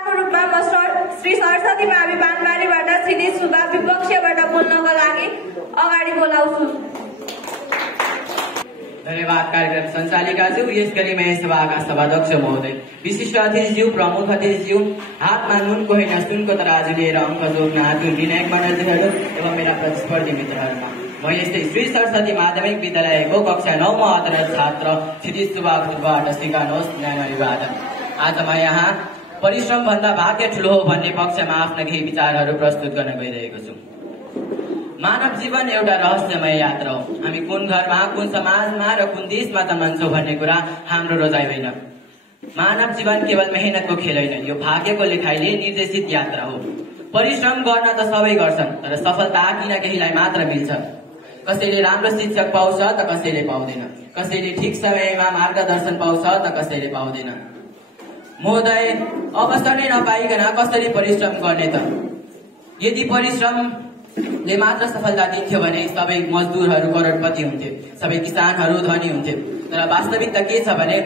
रूपमा म श्री सरस्वती मावि बानबारीबाट श्री सुब्बा विपक्षबाट बोल्नको लागि अगाडि बोलाउँछु। धन्यवाद कार्यक्रम सञ्चालिकाज्यू, यस गरी मैं सभाका सभाध्यक्ष महोदय, विशिष्ट अतिथिज्यू, प्रमुख अतिथिज्यू, हातमा नुनको होइन सुनको तराजु लिएर अङ्क जोड्न आतुर निर्णायक मण्डलीहरू एवं मेरा प्रतिस्पर्धी मित्रहरूमा म यस्तै श्री सरस्वती माध्यमिक विद्यालयको कक्षा 9 मा अध्ययनरत छात्र क्षितिज सुब्बाबाट सिकाउनुहोस् न्यानो अभिवादन। आज म यहाँ परिश्रम भन्दा भाग्य ठुलो हो भन्ने पक्षमा आफ्ना केही विचारहरू प्रस्तुत गर्न गइरहेको छु। मानव जीवन एउटा रहस्यमय यात्रा हो। हामी कुन घरमा, कुन समाजमा र कुन देशमा जन्मन्छौँ भन्ने कुरा हाम्रो रोजाइ होइन। मानव जीवन केवल मेहनतको खेल होइन, यो भाग्यको लेखाइले निर्देशित यात्रा हो। परिश्रम गर्न त सबै गर्छन्, तर सफलता किन केहीलाई मात्र मिल्छ। कसैले राम्रो शिक्षक पाउँछ त कसैले पाउँदैन, कसैले ठिक समयमा मार्गदर्शन पाउँछ त कसैले पाउँदैन। महोदय, अवसर नै नपाइकन कसरी परिश्रम गर्ने त? यदि परिश्रमले मात्र सफलता दिन्थ्यो भने सबै मजदुरहरू करोडपति हुन्थे, सबै किसानहरू धनी हुन्थे। तर वास्तविकता के छ भने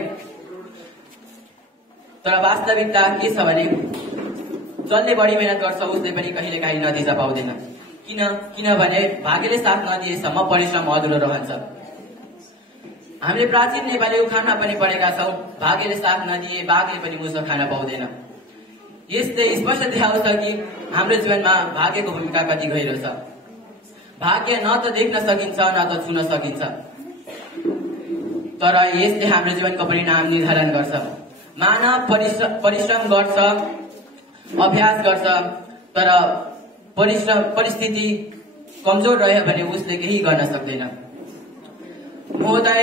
जसले बढी मेहनत गर्छ उसले पनि कहिलेकाहीँ नतिजा पाउँदैन। किनभने भाग्यले साथ नदिएसम्म परिश्रम अधुरो रहन्छ। हामीले प्राचीन नेपाली उखानमा पनि पढेका छौँ, भाग्यले साथ नदिए बाघले पनि मुसो खान पाउँदैन। यसले स्पष्ट देखाउँछ कि हाम्रो जीवनमा भाग्यको भूमिका कति गहिरो छ। भाग्य न त देख्न सकिन्छ न त छुन सकिन्छ, तर यसले हाम्रो जीवनको परिणाम निर्धारण गर्छ। मानव परिश्रम गर्छ, अभ्यास गर्छ, तर परिस्थिति कमजोर रह्यो भने उसले केही गर्न सक्दैन। महोदय,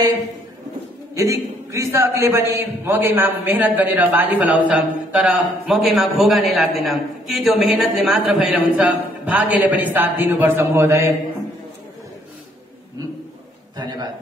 यदि कृषकले पनि मकैमा मेहनत गरेर बाली फलाउँछ तर मकैमा घोगा नै लाग्दैन, के त्यो मेहनतले मात्र भएर हुन्छ? भाग्यले पनि साथ दिनुपर्छ महोदय। धन्यवाद।